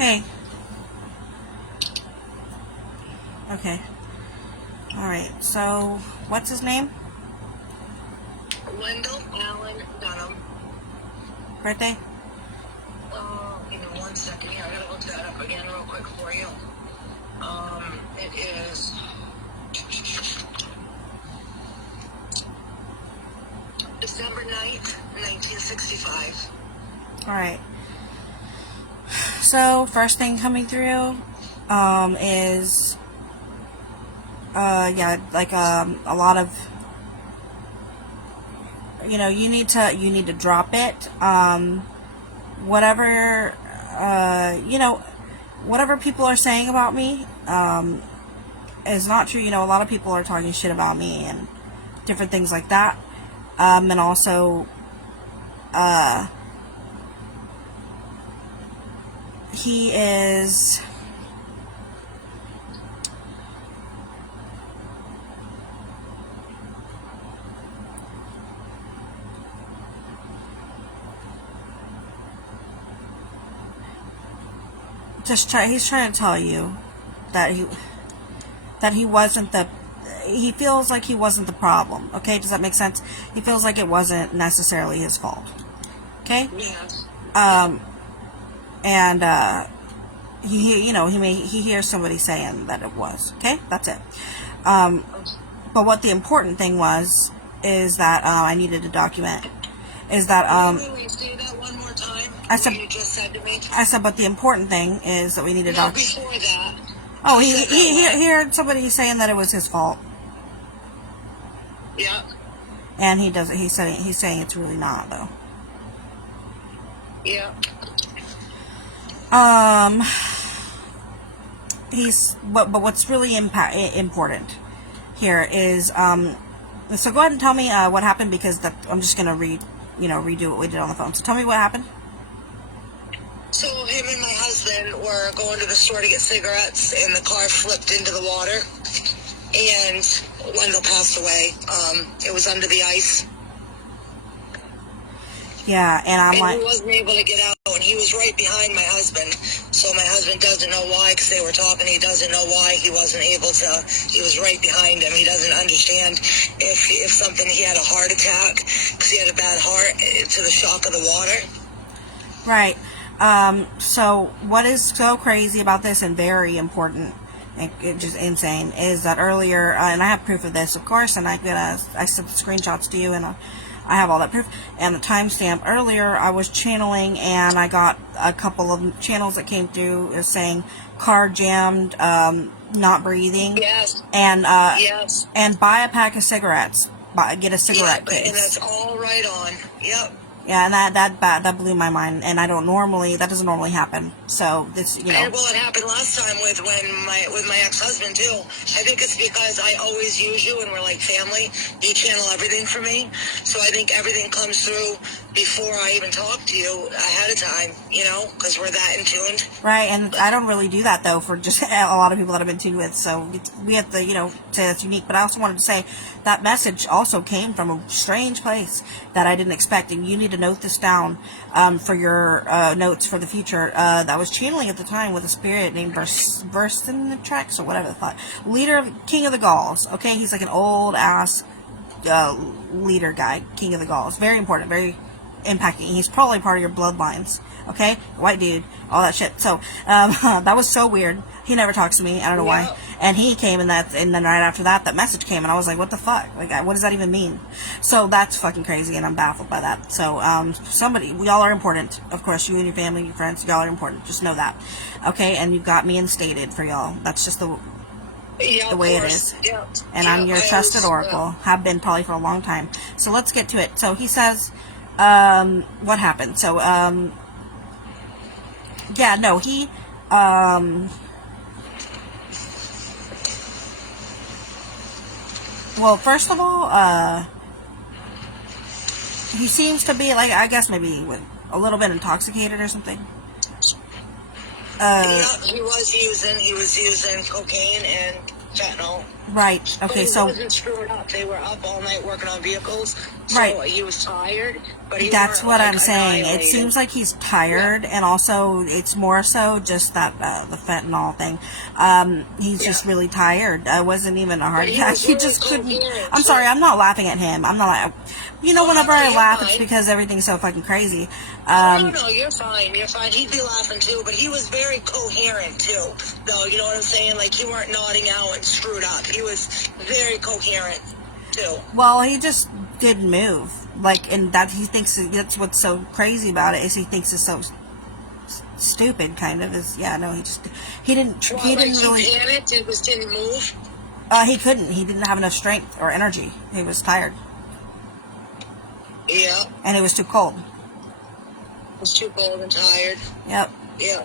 Hey. Okay. Alright, so, what's his name? Wendell Allen Dunham. Birthday? One second here. I gotta look that up again real quick for you. It is December 9th, 1965. Alright. So, first thing coming through, is, a lot of, you need to drop it. Whatever, whatever people are saying about me, is not true. A lot of people are talking shit about me and different things like that. And also, he is he's trying to tell you that he wasn't he feels like he wasn't the problem. Okay, does that make sense? He feels like it wasn't necessarily his fault. Okay? Yes. And he hears somebody saying that it was. Okay, that's it. But what the important thing is that I needed to document is that Wait, say that one more time. I said what you just said to me. I said, but the important thing is that we need to document. Before that. Oh, he heard somebody saying that it was his fault. Yeah. And he doesn't. He's saying it's really not though. Yeah. But what's really important here is so go ahead and tell me what happened, because I'm just gonna redo what we did on the phone. So tell me what happened. So him and my husband were going to the store to get cigarettes, and the car flipped into the water, and Wendell passed away. It was under the ice. Yeah, and he wasn't able to get out, and he was right behind my husband. So my husband doesn't know why, because they were talking. He doesn't know why he wasn't able to. He was right behind him. He doesn't understand if he had a heart attack, because he had a bad heart to the shock of the water. Right. So what is so crazy about this and very important, and just insane, is that earlier, and I have proof of this, of course, and I sent the screenshots to you, and I have all that proof and the timestamp. Earlier, I was channeling, and I got a couple of channels that came through saying car jammed, not breathing. Yes. And yes. And buy a pack of cigarettes. Get a cigarette case. And that's all right on. Yep. Yeah, and that blew my mind, and that doesn't normally happen. So this, And well, it happened last time with my ex-husband too. I think it's because I always use you, and we're like family. You channel everything for me, so I think everything comes through before I even talk to you ahead of time. Because we're that in tuned. Right, and I don't really do that though for just a lot of people that I've been tuned with. So we have to, say it's unique. But I also wanted to say that message also came from a strange place that I didn't expect, and you need to note this down for your notes for the future. That was channeling at the time with a spirit named Vercingetorix or whatever the fuck, leader of King of the Gauls. Okay, he's like an old ass leader guy, King of the Gauls. Very important, very impacting. He's probably part of your bloodlines. Okay, white dude, all that shit. So that was so weird. He never talks to me. I don't know why. And he came, and then right after that message came, and I was like, what the fuck? Like, what does that even mean? So that's fucking crazy, and I'm baffled by that. So we all are important. Of course, you and your family, your friends, y'all are important. Just know that. Okay, and you've got me instated for y'all. That's just the way it is. Yeah. And I'm your trusted oracle. Have been probably for a long time. So let's get to it. So he says, what happened? So, well, first of all, he seems to be, like, I guess maybe a little bit intoxicated or something. Yeah, he was using cocaine, and fentanyl. Right. But Okay. he So wasn't screwed up. They were up all night working on vehicles. So right. he was tired, but he That's weren't what like I'm saying. It annihilated. seems like he's tired, and also it's more so just that the fentanyl thing. He's just really tired. It wasn't even a heart But he attack. was He really just couldn't. coherent, I'm sorry. too. I'm not laughing at him. I'm not like, Oh, no, whenever no, I you're laugh, it's fine. because everything's so fucking crazy. No, you're fine. You're fine. He'd be laughing too, but he was very coherent too. No, you know what I'm saying? Like, he weren't nodding out and screwed up. He was very coherent too. Well, he just didn't move. Like, and that he thinks that's what's so crazy about it is he thinks it's so stupid. Kind of is. Yeah. No, he didn't. Well, He like, didn't really. he panicked and just didn't move. He couldn't. He didn't have enough strength or energy. He was tired, Yeah. and it was too cold. Was too cold and tired. Yep. Yeah.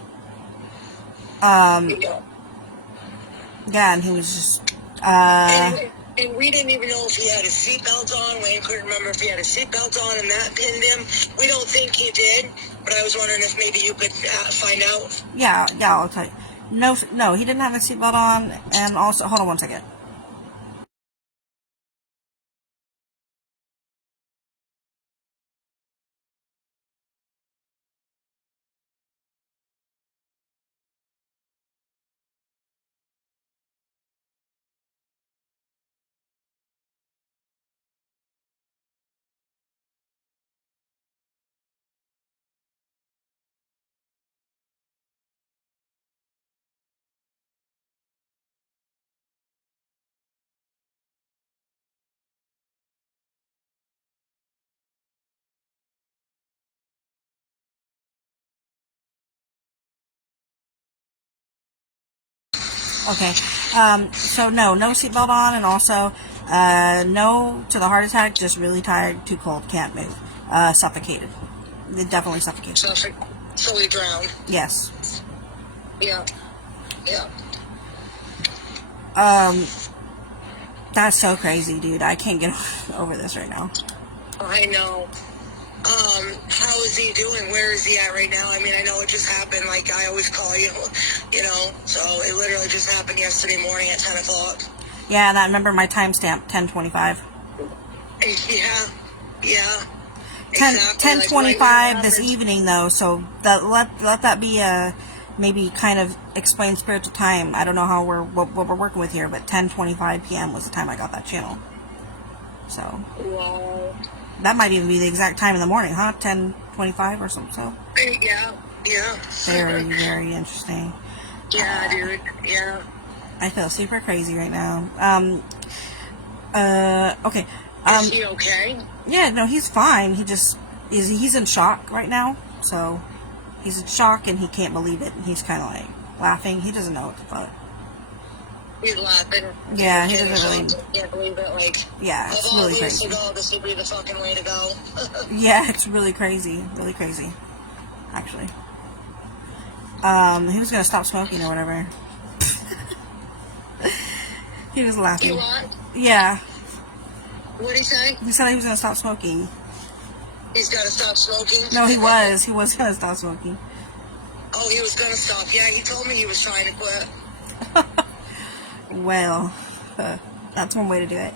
Yeah, and he was just. And we didn't even know if he had his seatbelt on. Wayne couldn't remember if he had his seatbelt on, and that pinned him. We don't think he did, but I was wondering if maybe you could find out. Yeah, I'll tell you. No, he didn't have a seatbelt on, and also, hold on one second. Okay. So no seatbelt on, and also, no to the heart attack, just really tired, too cold, can't move. Suffocated. Definitely suffocated. So he drowned. Yes. Yeah. Yeah. That's so crazy, dude. I can't get over this right now. I know. How is he doing? Where is he at right now? I mean, I know it just happened. Like, I always call you, you know. So it literally just happened yesterday morning at 10 o'clock. Yeah, and I remember my timestamp, 10:25. Yeah. Yeah. 10:25 this evening, though. So let that be a maybe kind of explain spiritual time. I don't know how what we're working with here, but 10:25 p.m. was the time I got that channel. So Wow. that might even be the exact time in the morning, huh? 10:25 or something. So Yeah. Yeah. very, very interesting. Yeah, dude. Yeah. I feel super crazy right now. Okay. Is he okay? Yeah, no, he's fine. He's in shock right now. So he's in shock and he can't believe it. And he's kind of like laughing. He doesn't know what to thought. He's laughing. Yeah, he doesn't really. Can't believe it. Like, Yeah, it's really crazy. This would be the fucking way to go. Yeah, it's really crazy. Really crazy. Actually. He was gonna stop smoking or whatever. He was laughing. You what? Yeah. What did he say? He said he was gonna stop smoking. He's got to stop smoking? No, he was. He was gonna stop smoking. Oh, he was going to stop. Yeah, he told me he was trying to quit. Well, that's one way to do it.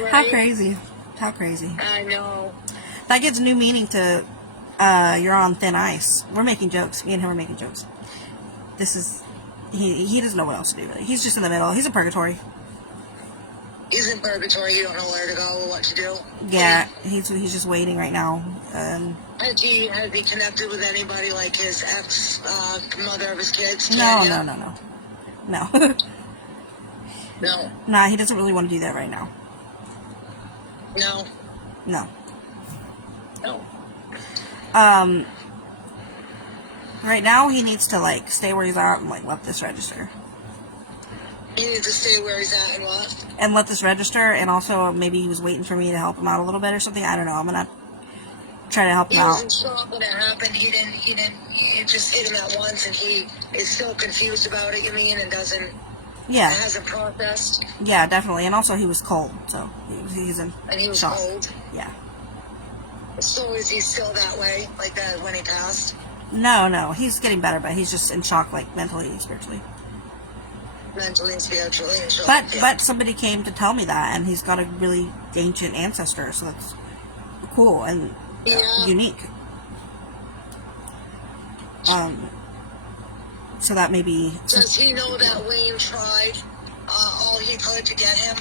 Right? How crazy. How crazy. I know. That gives new meaning to you're on thin ice. We're making jokes. Me and him are making jokes. This is... He doesn't know what else to do, really. He's just in the middle. He's in purgatory. He's in purgatory. You don't know where to go or what to do. Yeah, he's just waiting right now. Has he connected with anybody, like his ex mother of his kids? No. No. Nah, he doesn't really want to do that right now. No. No. No. Right now he needs to, like, stay where he's at and, like, let this register. He needs to stay where he's at and what? And let this register, and also maybe he was waiting for me to help him out a little bit or something. I don't know. I'm gonna try to help him He out. wasn't sure when it happened. It just hit him at once, and he is still confused about it, you mean, and hasn't processed. Yeah, definitely. And also he was cold, so he's in And he was shock. cold. Yeah. So is he still that way, like that when he passed? No, he's getting better, but he's just in shock, like, mentally and spiritually. mentally and spiritually. And so, But somebody came to tell me that, and he's got a really ancient ancestor, so that's cool and unique. So that maybe. Does he know that Wayne tried all he could to get him?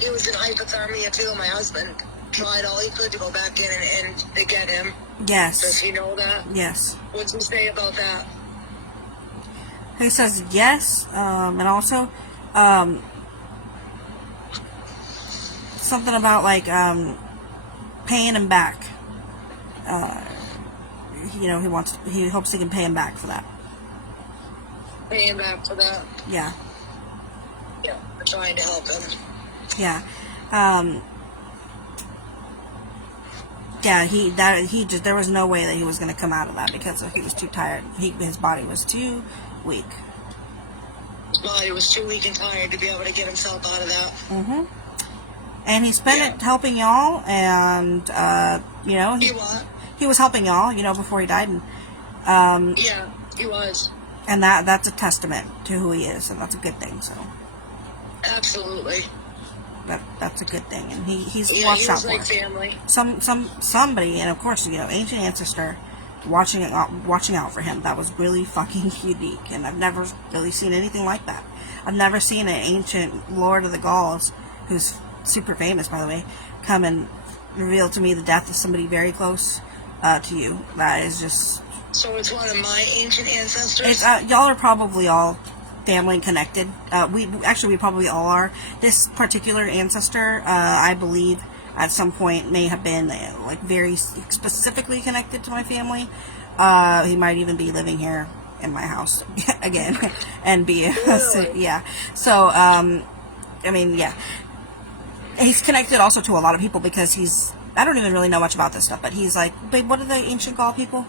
He was in hypothermia too. My husband tried all he could to go back in and to get him. Yes. Does he know that? Yes. What's he say about that? He says yes, and also something about like paying him back. He hopes he can pay him back for that. Pay him back for that? Yeah. Yeah, we're trying to help him. Yeah. There was no way that he was going to come out of that because he was too tired. His body was too weak. His body was too weak and tired to be able to get himself out of that. Mm-hmm. And he spent it helping y'all, and he was helping y'all, before he died, and yeah, he was. And that's a testament to who he is, and that's a good thing. So absolutely. That's a good thing, and he's watched out for like it. Family. Somebody, and of course, ancient ancestor, watching out for him. That was really fucking unique, and I've never really seen anything like that. I've never seen an ancient Lord of the Gauls, who's super famous, by the way, come and reveal to me the death of somebody very close to you. That is just. So it's one of my ancient ancestors. Y'all are probably all family connected. We probably all are. This particular ancestor, I believe, at some point may have been like very specifically connected to my family. He might even be living here in my house again, and be yeah. So yeah, he's connected also to a lot of people because he's. I don't even really know much about this stuff, but he's like, babe, what are the ancient Gaul people?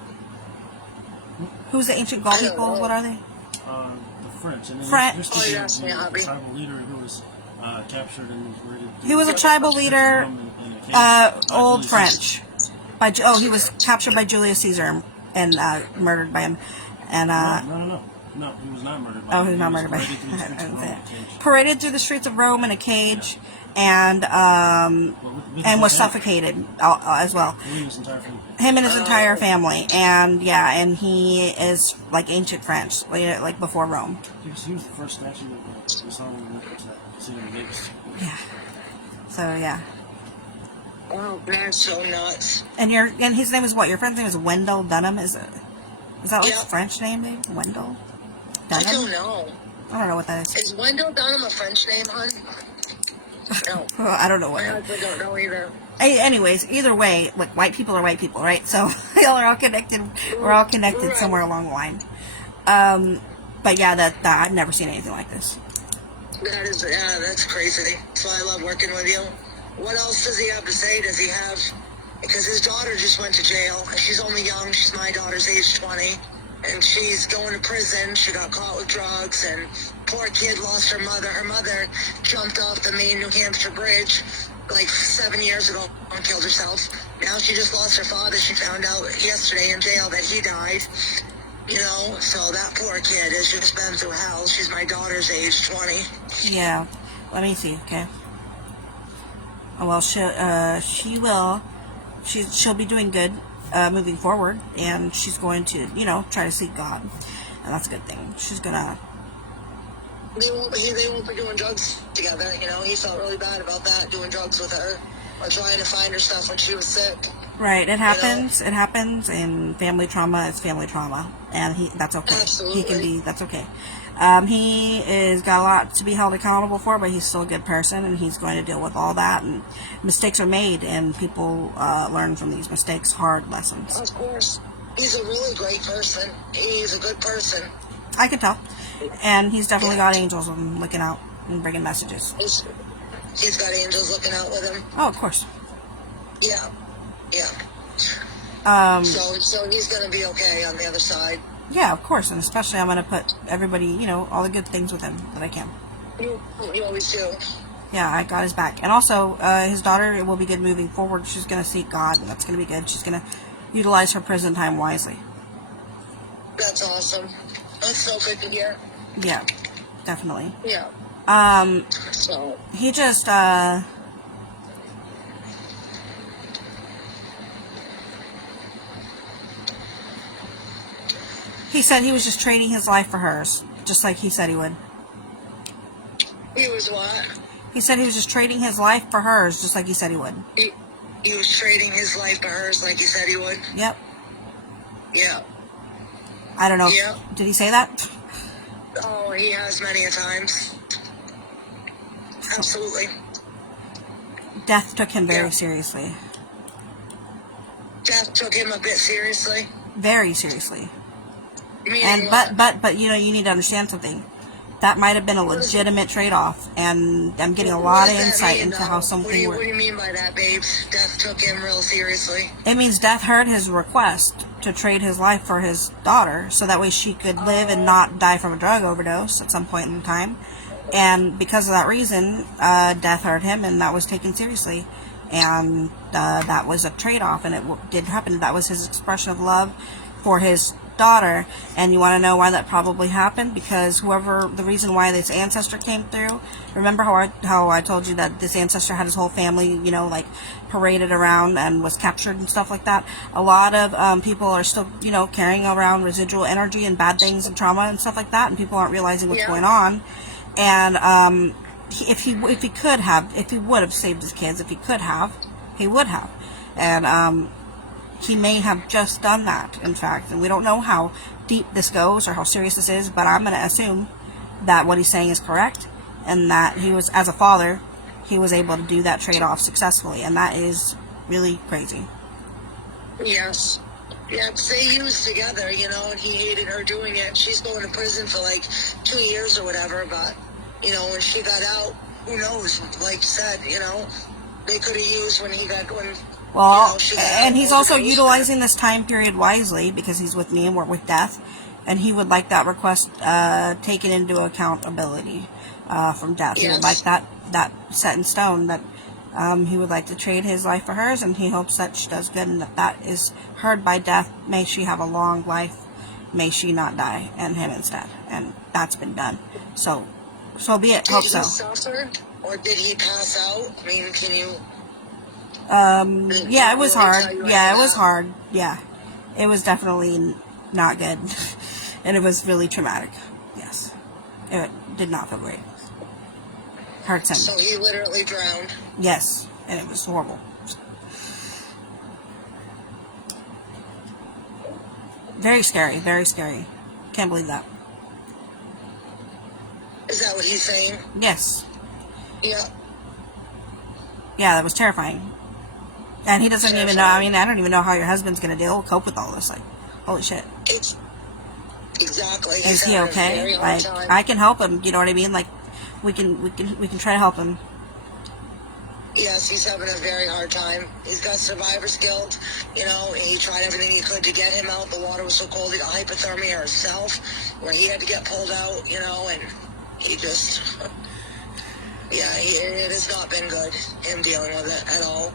Who's the ancient Gaul people? What are they? The French. And French. Tribal leader who was captured and he was a tribal leader, old French. He was captured by Julius Caesar and murdered by him. And No, he was not murdered by him. He was not murdered by him. Paraded through the streets of Rome in a cage, and was suffocated as well. Him and his entire family, and he is like ancient French, like before Rome. He was the first statue that we saw when we went to see him in Vegas. Yeah. So yeah. Oh, that's so nuts. And his name is what? Your friend's name is Wendell Dunham. Is that like his French name? Wendell Dunham? I don't know. I don't know what that is. Is Wendell Dunham a French name, hon? No. I don't know what. I don't know either. Anyways, either way, like white people are white people, right? So y'all are all connected. We're all connected somewhere along the line. But yeah, that I've never seen anything like this. That's crazy. That's why I love working with you. What else does he have to say? Does he have? Because his daughter just went to jail. She's only young. She's my daughter's age 20, and she's going to prison. She got caught with drugs, and poor kid lost her mother. Her mother jumped off the main New Hampshire bridge like 7 years ago and killed herself. Now she just lost her father. She found out yesterday in jail that he died. So that poor kid has just been through hell. She's my daughter's age 20. Yeah. Let me see, okay? Well, she'll be doing good moving forward, and she's going to, try to seek God, and that's a good thing. She's gonna. They won't be doing drugs together. He felt really bad about that, doing drugs with her or trying to find her stuff when she was sick. Right, it happens. It happens, and family trauma is family trauma, and that's okay. Absolutely. That's okay. He is got a lot to be held accountable for, but he's still a good person, and he's going to deal with all that. And mistakes are made, and people learn from these mistakes, hard lessons. Of course. He's a really great person. He's a good person. I can tell. And he's definitely got angels looking out and bringing messages. He's got angels looking out with him. Oh, of course. Yeah. So he's going to be okay on the other side. Yeah, of course, and especially I'm going to put everybody, all the good things with him that I can. You always do. Yeah, I got his back. And also, his daughter will be good moving forward. She's going to seek God, and that's going to be good. She's going to utilize her prison time wisely. That's awesome. That's so good to hear. Yeah, definitely. Yeah. So He just, he said he was just trading his life for hers, just like he said he would. he was what? He said he was just trading his life for hers, just like he said he would. He was trading his life for hers like he said he would. Yep. Yeah. I don't know. Yeah. Did he say that? Oh, he has many a times. Absolutely. Death took him very Yeah. seriously. Death took him a bit seriously. Very seriously. Meaning And what? but you know, you need to understand something. That might have been a legitimate trade-off, and I'm getting a What lot does of that insight mean, into though? how What something do works. you mean by that, babes? Death took him real seriously. It means Death heard his request to trade his life for his daughter, so that way she could live and not die from a drug overdose at some point in time. And because of that reason, Death heard him, and that was taken seriously. And that was a trade-off, and it did happen. That was his expression of love for his daughter. And you want to know why that probably happened? Because the reason why this ancestor came through, remember how I told you that this ancestor had his whole family, you know, like paraded around and was captured and stuff like that. A lot of people are still, you know, carrying around residual energy and bad things and trauma and stuff like that, and people aren't realizing what's going on. And if he would have saved his kids, if he could have, he would have. And he may have just done that, in fact. And we don't know how deep this goes or how serious this is, but I'm going to assume that what he's saying is correct, and that he was, as a father, he was able to do that trade-off successfully, and that is really crazy. Yes. Yeah, 'cause they used together, you know, and he hated her doing it. She's going to prison for like 2 years or whatever, but, you know, when she got out, who knows? Like you said, you know, they could have used when Well, you know, she got and out, he's also overdosed utilizing this time period wisely, because he's with me and we're with Death, and he would like that request taken into accountability from Death. He would like that set in stone, that he would like to trade his life for hers, and he hopes that she does good, and that is heard by Death. May she have a long life, may she not die, and him instead. And that's been done. So be it. Hope Did so. he suffer, or did he pass out? I mean, can you... Yeah, it was hard. Yeah, it was that? hard. Yeah, it was definitely not good, and it was really traumatic. Yes, it did not feel great. Hard So sentence. he literally drowned. Yes, and it was horrible. Very scary. Very scary. Can't believe that. Is that what he's saying? Yes. Yeah. Yeah, that was terrifying. And he doesn't even know. I mean, I don't even know how your husband's gonna cope with all this. Like, holy shit. It's exactly. Is He's he having a okay? very hard Like, time. I can help him. You know what I mean? Like, we can try to help him. Yes, he's having a very hard time. He's got survivor's guilt, you know, and he tried everything he could to get him out. The water was so cold, he got hypothermia himself, where he had to get pulled out, you know, and he just, yeah, it has not been good, him dealing with it at all.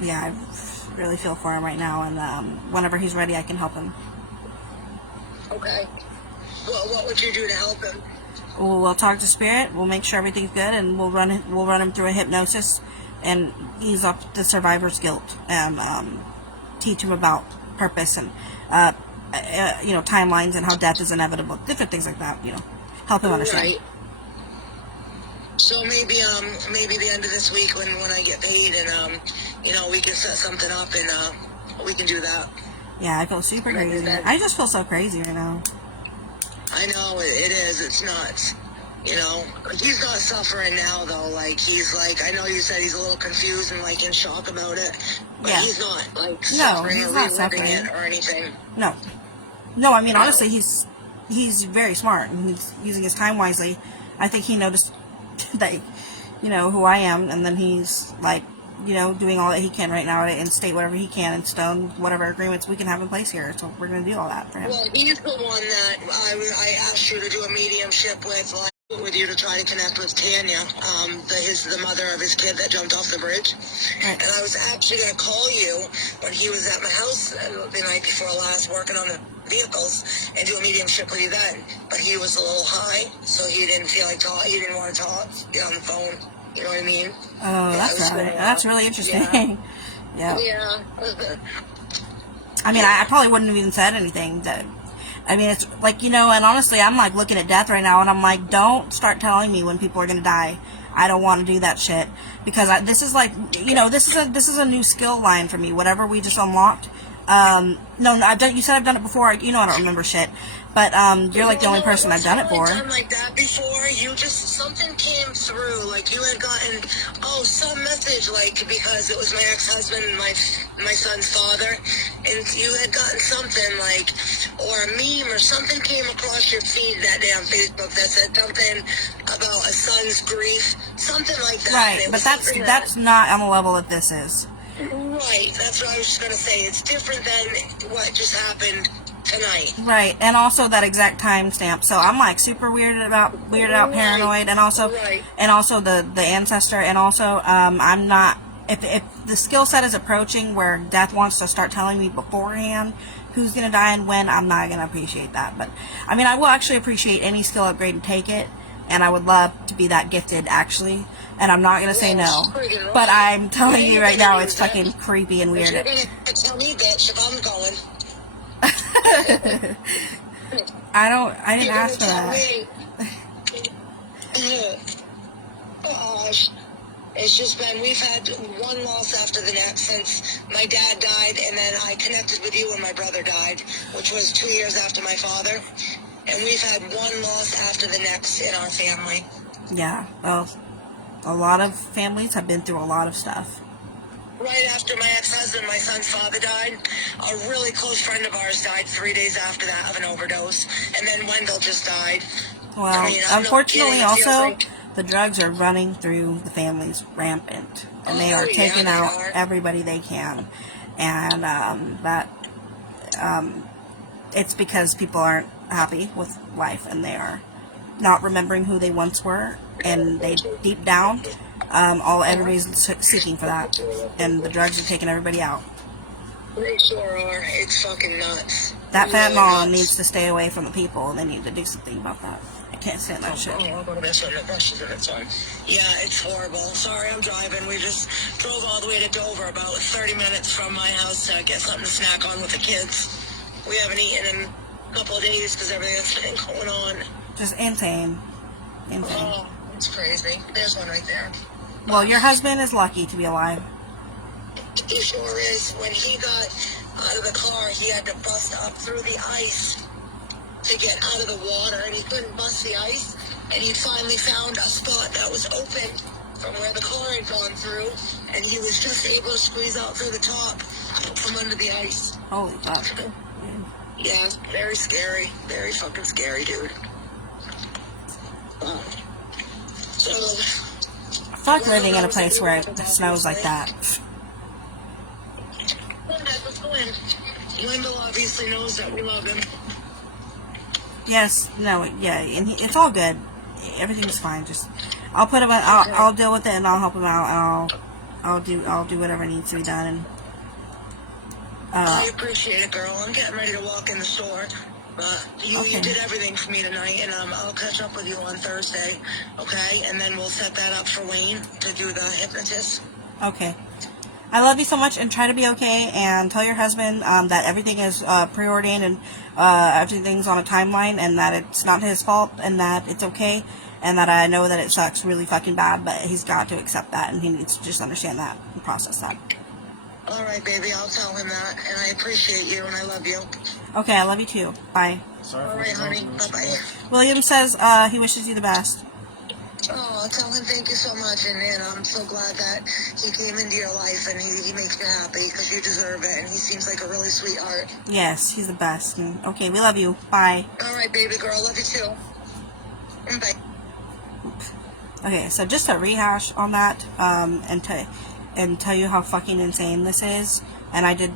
Yeah, I really feel for him right now, and whenever he's ready, I can help him. Okay. Well, what would you do to help him? We'll talk to Spirit. We'll make sure everything's good, and we'll run him through a hypnosis, and ease up the survivor's guilt, and teach him about purpose and you know, timelines and how death is inevitable, different things like that. You know, help him understand. Right. So maybe the end of this week when I get paid, and you know, we can set something up, and we can do that. Yeah, I feel super crazy. I just feel so crazy right now. I know it is. It's nuts. You know, he's not suffering now though. Like, he's like, I know you said he's a little confused and like in shock about it, but Yeah. he's not like suffering he's or not reliving suffering. it or anything. No. I mean, honestly, he's very smart, and he's using his time wisely. I think he noticed that, you know, who I am, and then he's like, you know, doing all that he can right now to instate whatever he can and stone whatever agreements we can have in place here. So we're going to do all that for him. Well, he's the one that I asked you to do a mediumship with, like, with you to try to connect with Tanya, the mother of his kid that jumped off the bridge. Right. And I was actually going to call you when he was at my house the night before last working on the vehicles and do a mediumship with you then. But he was a little high, so he didn't feel like talk. He didn't want to talk, get on the phone. You know what I mean? Oh, that's right. That's really interesting. Yeah. Yeah. Yeah. I mean, I probably wouldn't have even said anything. I mean, it's like, and honestly, I'm like looking at death right now, and I'm like, don't start telling me when people are gonna die. I don't want to do that shit because this is like, this is a new skill line for me. Whatever we just unlocked. No, I've done. You said I've done it before. I don't remember shit. But you're like the only person I've done it for. Done like that before. You just something came through. Like you had gotten some message. Like because it was my ex-husband, and my son's father, and you had gotten something like or a meme or something came across your feed that day on Facebook that said something about a son's grief, something like that. Right, but that's not on the level that this is. Right, that's what I was just gonna say. It's different than what just happened tonight. Right, and also that exact timestamp. So I'm like super weirded out, paranoid, and also the ancestor, and also I'm not. If the skill set is approaching where death wants to start telling me beforehand who's gonna die and when, I'm not gonna appreciate that. But I mean, I will actually appreciate any skill upgrade and take it, and I would love to be that gifted actually. And I'm not gonna say no, but I'm telling you right now, it's fucking creepy and weird. You're gonna tell me, bitch, if I'm going. I didn't ask for that. Gosh. It's just been, we've had one loss after the next since my dad died, and then I connected with you when my brother died, which was 2 years after my father. And we've had one loss after the next in our family. Yeah, well, a lot of families have been through a lot of stuff. Right after my ex-husband, my son's father died, a really close friend of ours died 3 days after that of an overdose. And then Wendell just died. Well, unfortunately, also, the drugs are running through the families rampant. And they are taking out everybody they can. And it's because people aren't happy with life and they are not remembering who they once were. And they, deep down, everybody's seeking for that. And the drugs are taking everybody out. They sure are. It's fucking nuts. That fentanyl needs to stay away from the people, and they need to do something about that. I can't stand that shit. I'll go to this one. It's fine. Yeah, it's horrible. Sorry, I'm driving. We just drove all the way to Dover, about 30 minutes from my house to get something to snack on with the kids. We haven't eaten in a couple of days because everything that's been going on. Just insane. Insane. Oh, it's crazy. There's one right there. Well, your husband is lucky to be alive. He sure is. When he got out of the car, he had to bust up through the ice to get out of the water, and he couldn't bust the ice, and he finally found a spot that was open from where the car had gone through, and he was just able to squeeze out through the top from under the ice. Holy fuck. Yeah, very scary. Very fucking scary, dude. So... Fuck living in a place where it snows like that. Wendell obviously knows that we love him. Yes, no, yeah, and it's all good. Everything's fine. Just, I'll put him. I'll deal with it, and I'll help him out. And I'll do whatever needs to be done. And I appreciate it, girl. I'm getting ready to walk in the store. But you did everything for me tonight, and I'll catch up with you on Thursday, okay? And then we'll set that up for Wayne to do the hypnotist. Okay. I love you so much, and try to be okay, and tell your husband that everything is preordained, and everything's on a timeline, and that it's not his fault, and that it's okay, and that I know that it sucks really fucking bad, but he's got to accept that, and he needs to just understand that and process that. All right, baby, I'll tell him that, and I appreciate you, and I love you. Okay, I love you too. Bye. All right, honey. Bye-bye. William says he wishes you the best. Oh, I'll tell him thank you so much, and I'm so glad that he came into your life, and he makes me happy, because you deserve it, and he seems like a really sweetheart. Yes, he's the best. And, okay, we love you. Bye. All right, baby girl. Love you too. And bye. Okay, so just to rehash on that, and tell you how fucking insane this is, and I did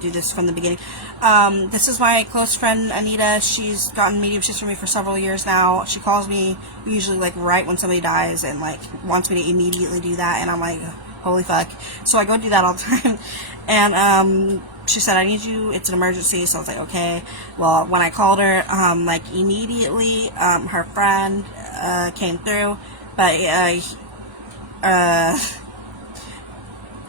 do this from the beginning. This is my close friend Anita. She's gotten mediumship from me for several years now. She calls me usually like right when somebody dies and like wants me to immediately do that, and I'm like, holy fuck. So I go do that all the time. And she said, I need you, it's an emergency. So I was like, okay. Well, when I called her, like immediately, her friend came through, but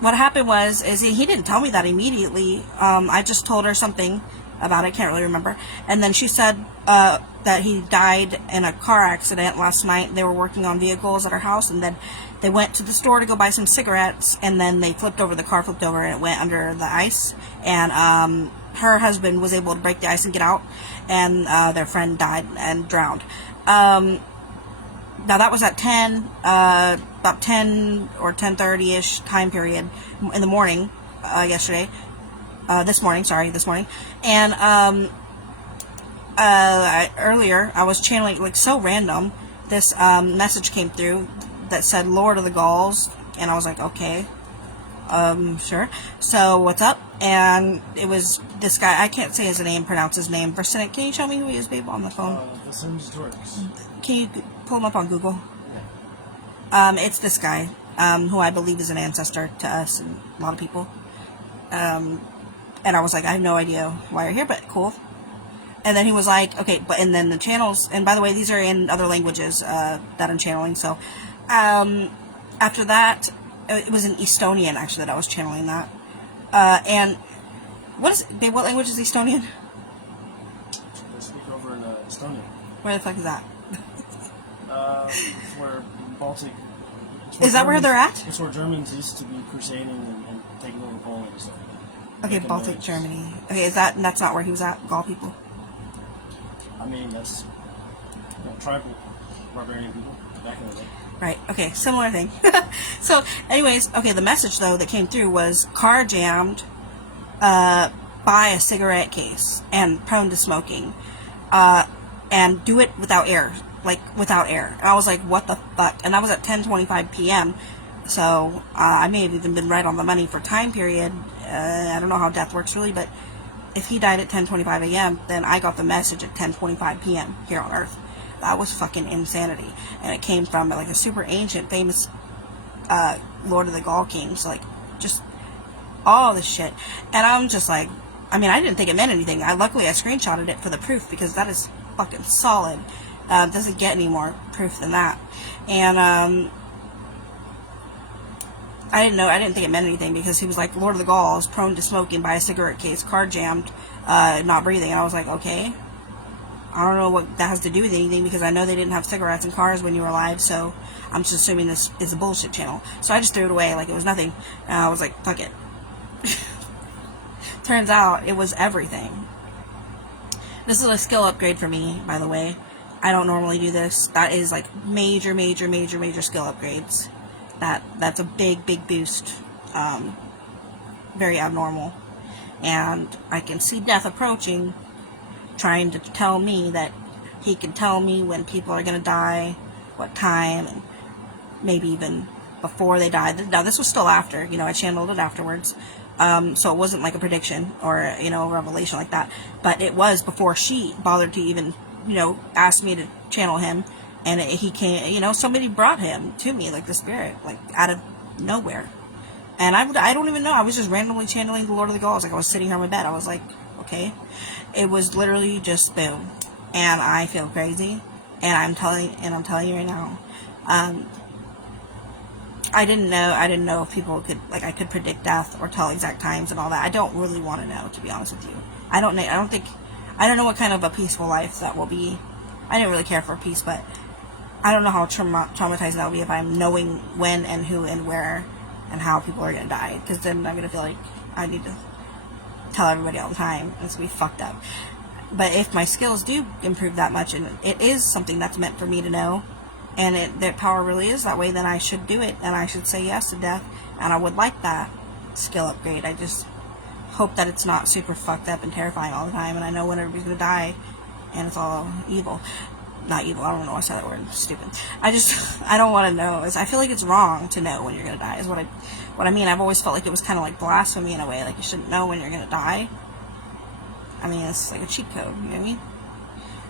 what happened is he didn't tell me that immediately. I just told her something about it, can't really remember. And then she said that he died in a car accident last night. They were working on vehicles at her house, and then they went to the store to go buy some cigarettes, and then they the car flipped over, and it went under the ice. And her husband was able to break the ice and get out, and their friend died and drowned. Now that was at 10, about 10 or 10:30-ish time period in the morning, this morning. And earlier I was channeling, like so random, this message came through that said Lord of the Gauls, and I was like, okay, sure. So what's up? And it was this guy, I can't say his name, pronounce his name. Versinic, can you show me who he is, babe, on the phone? Can you pull him up on Google? Yeah. It's this guy, who I believe is an ancestor to us and a lot of people. And I was like, I have no idea why you're here, but cool. And then he was like, okay, and then the channels, and by the way, these are in other languages that I'm channeling, so after that, it was in Estonian, actually, that I was channeling that. And what language is Estonian? They speak over in Estonia. Where the fuck is that? Where Baltic... Is that where they're at? It's where Germans used to be crusading and taking over Poland and stuff. Okay, Baltic, Germany. Okay, that's not where he was at, Gaul people? I mean, that's tribal, barbarian people back in the day. Right, okay, similar thing. So, anyways, okay, the message, though, that came through was car jammed by a cigarette case and prone to smoking. And do it without air. Like, without air. And I was like, what the fuck? And that was at 10:25 p.m. So, I may have even been right on the money for time period. I don't know how death works, really, but if he died at 10:25 a.m., then I got the message at 10:25 p.m. here on Earth. That was fucking insanity. And it came from, like, a super ancient, famous Lord of the Gaul Kings. Like, just all this shit. And I'm just like, I mean, I didn't think it meant anything. Luckily, I screenshotted it for the proof, because that is fucking solid. Doesn't get any more proof than that. And I didn't think it meant anything, because he was like, Lord of the Gauls, prone to smoking by a cigarette case, car jammed, not breathing. And I was like, okay, I don't know what that has to do with anything, because I know they didn't have cigarettes in cars when you were alive, so I'm just assuming this is a bullshit channel. So I just threw it away like it was nothing. And I was like, fuck it. Turns out it was everything. This is a skill upgrade for me, by the way. I don't normally do this. That is like major skill upgrades. That's a big boost. Very abnormal. And I can see death approaching, trying to tell me that he can tell me when people are going to die, what time, and maybe even before they die. Now, this was still after, I channeled it afterwards. So it wasn't like a prediction or, a revelation like that. But it was before she bothered to even, ask me to channel him. And he came, somebody brought him to me, like the spirit, like out of nowhere. And I don't even know. I was just randomly channeling the Lord of the Gauls. Like, I was sitting here on my bed. I was like, okay. It was literally just boom. And I feel crazy. And I'm telling you right now, I didn't know if people could, like, I could predict death or tell exact times and all that. I don't really want to know, to be honest with you. I don't know what kind of a peaceful life that will be. I didn't really care for peace, but I don't know how traumatizing that will be if I'm knowing when and who and where and how people are going to die. Because then I'm going to feel like I need to tell everybody all the time. It's going to be fucked up. But if my skills do improve that much, and it is something that's meant for me to know, and that power really is that way, then I should do it, and I should say yes to death, and I would like that skill upgrade. I just hope that it's not super fucked up and terrifying all the time, and I know when everybody's going to die, and it's all evil. not evil. I don't know why I said that word. Stupid. I don't want to know. I feel like it's wrong to know when you're gonna die. Is what I mean. I've always felt like it was kind of like blasphemy in a way. Like you shouldn't know when you're gonna die. I mean, it's like a cheat code. You know what I mean?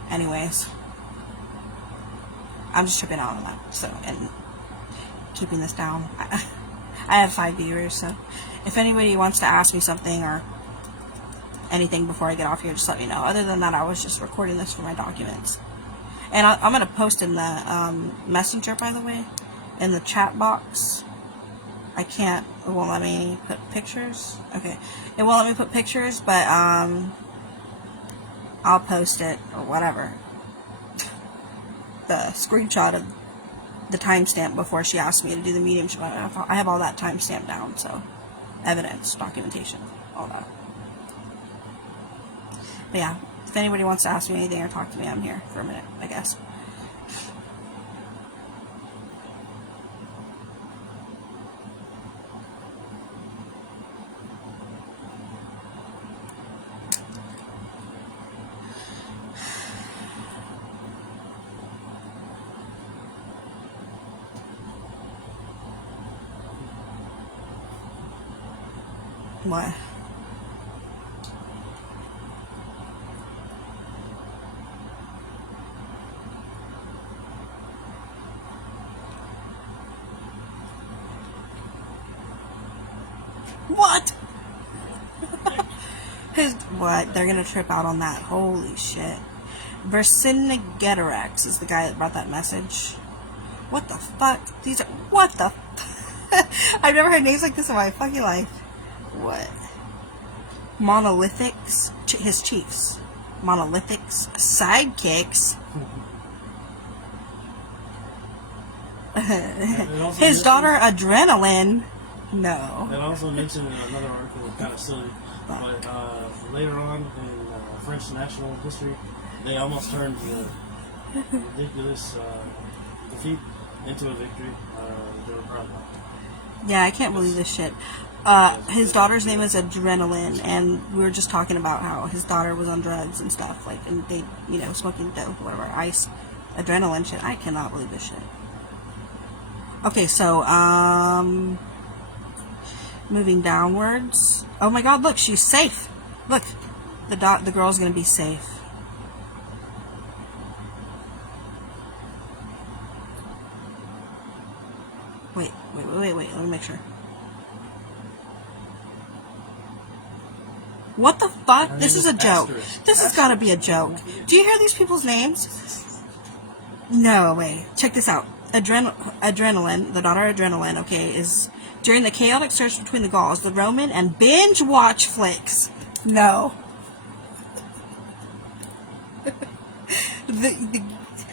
Anyways, I'm just tripping out on that. So, and keeping this down. I have 5 viewers, so if anybody wants to ask me something or anything before I get off here, just let me know. Other than that, I was just recording this for my documents. And I'm going to post in the messenger, by the way, in the chat box. It won't let me put pictures. Okay. It won't let me put pictures, but I'll post it, or whatever. The screenshot of the timestamp before she asked me to do the mediumship. I have all that timestamp down, so evidence, documentation, all that. But yeah, if anybody wants to ask me anything or talk to me, I'm here for a minute, I guess. What? What? What? They're gonna trip out on that. Holy shit. Vercingetorix is the guy that brought that message. What the fuck? What the I've never heard names like this in my fucking life. What? Monolithics? His chiefs. Monolithics? Sidekicks? His daughter Adrenaline? No. It also mentioned in another article, kind of silly, but later on in French national history, they almost turned the ridiculous defeat into a victory. They were proud of that. Yeah, I can't believe this shit. His daughter's name is Adrenaline, and we were just talking about how his daughter was on drugs and stuff, like, and they, smoking dope, whatever, ice, adrenaline shit. I cannot believe this shit. Okay, so, moving downwards. Oh my god, look, she's safe. Look, the girl's gonna be safe. Wait, let me make sure. What the fuck? This is a joke. This has gotta be a joke. Do you hear these people's names? No way. Check this out. Adrenaline, the daughter Adrenaline, okay, is during the chaotic search between the Gauls, the Roman, and binge watch flicks. No. The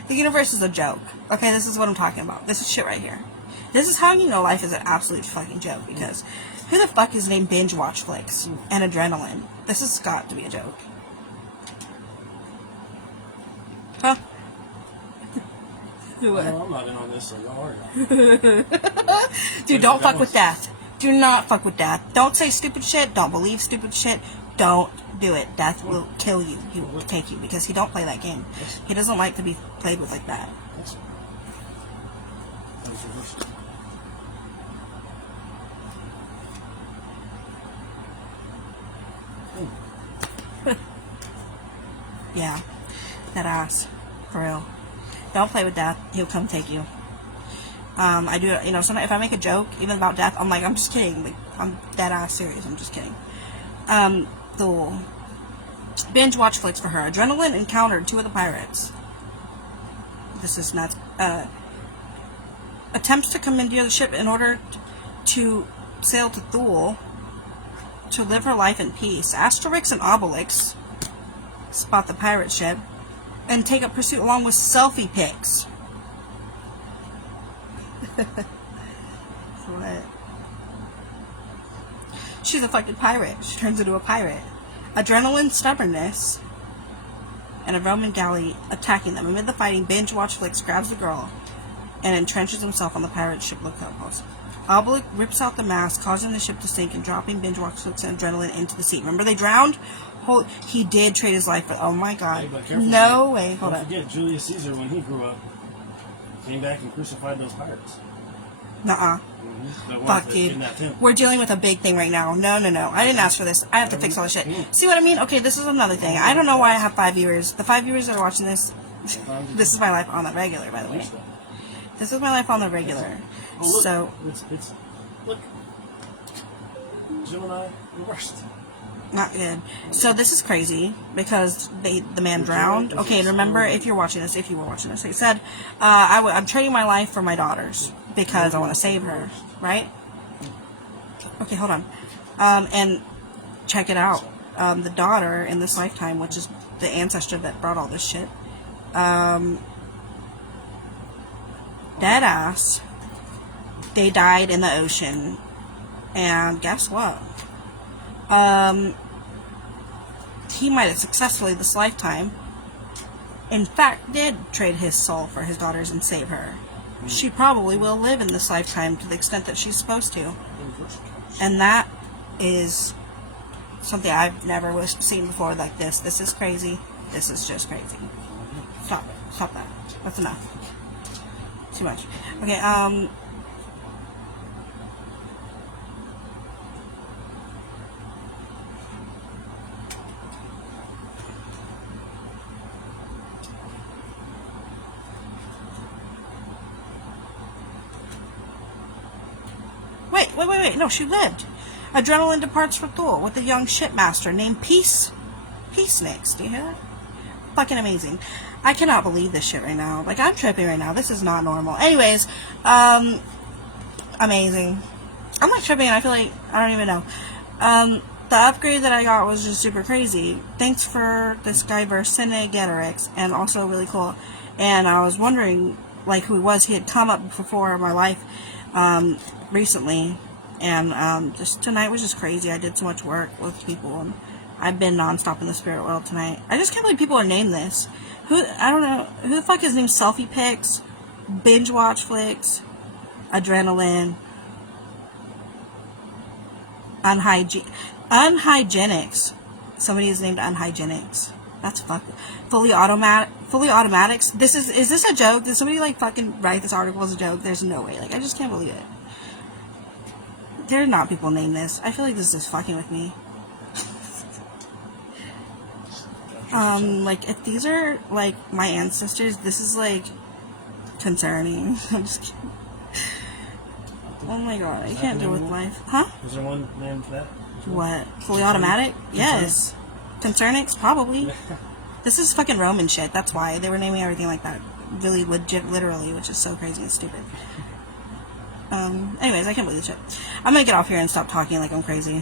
universe is a joke. Okay, this is what I'm talking about. This is shit right here. This is how you know life is an absolute fucking joke, because who the fuck is named binge watch flicks and Adrenaline? This has got to be a joke. Huh? Well, I'm not in on this, so y'all are. Dude, don't fuck with death. Do not fuck with death. Don't say stupid shit. Don't believe stupid shit. Don't do it. Death will kill you. He will take you, because he don't play that game. He doesn't like to be played with like that. Yeah, that ass, for real. Don't play with death. He'll come take you. I do, sometimes if I make a joke, even about death, I'm like, I'm just kidding. Like, I'm dead ass serious. I'm just kidding. The binge watch flicks for her. Adrenaline encountered 2 of the pirates. This is nuts. Attempts to commandeer the ship in order to sail to Thule to live her life in peace. Asterix and Obelix spot the pirate ship and take up pursuit along with selfie pics. What? She's a fucking pirate. She turns into a pirate. Adrenaline, stubbornness, and a Roman galley attacking them. Amid the fighting, binge watch flicks grabs the girl and entrenches himself on the pirate ship lookout post. Obelix rips out the mast, causing the ship to sink and dropping binge watch flicks and Adrenaline into the sea. Remember they drowned? He did trade his life, but oh my god. Hey, but careful, No man. way. Hold Don't on. forget, Julius Caesar, when he grew up, came back and crucified those pirates. Nuh-uh. The ones Fuck, that dude. kidnapped him. We're dealing with a big thing right now. No. I didn't ask for this. I have to fix all this shit. See what I mean? Okay, this is another thing. I don't know why I have 5 viewers. The 5 viewers that are watching this, this is my life on the regular, by the way. This is my life on the regular. Oh, look, So, it's look, Gemini reversed. not good. So this is crazy because the man drowned. Okay, and remember, if you were watching this, I said, I'm trading my life for my daughters because I want to save her, right? Okay, hold on. And check it out. The daughter in this lifetime, which is the ancestor that brought all this shit, dead ass, they died in the ocean. And guess what? He might have successfully this lifetime, in fact, did trade his soul for his daughters and save her. She probably will live in this lifetime to the extent that she's supposed to. And that is something I've never seen before like this. This is crazy. This is just crazy. Stop it. Stop that. That's enough. Too much. Okay, Wait. No, she lived. Adrenaline departs for Thule with a young shipmaster named Peace Snakes. Do you hear that? Fucking amazing. I cannot believe this shit right now. Like, I'm tripping right now. This is not normal. Anyways, amazing. I'm like tripping and I feel like, I don't even know. The upgrade that I got was just super crazy. Thanks for this guy Vercingetorix, and also really cool. And I was wondering, like, who he was. He had come up before in my life, recently, and just tonight was just crazy. I did so much work with people, and I've been nonstop in the spirit world tonight. I just can't believe people are named this. I don't know, who the fuck is named Selfie Pics, Binge Watch Flicks, Adrenaline, Unhygienics. Somebody is named Unhygienics. That's fucking fully automatics. Is this a joke? Did somebody like fucking write this article as a joke? There's no way. Like, I just can't believe it. There are not people named this. I feel like this is just fucking with me. Like, if these are like my ancestors, this is like concerning. I'm just kidding. Oh my god, I can't deal with life. Huh? Is there one named that? What? Fully automatic? Yes. Concernix? Probably. This is fucking Roman shit. That's why they were naming everything like that. Really legit, literally, which is so crazy and stupid. Anyways, I can't believe this shit. I'm gonna get off here and stop talking like I'm crazy.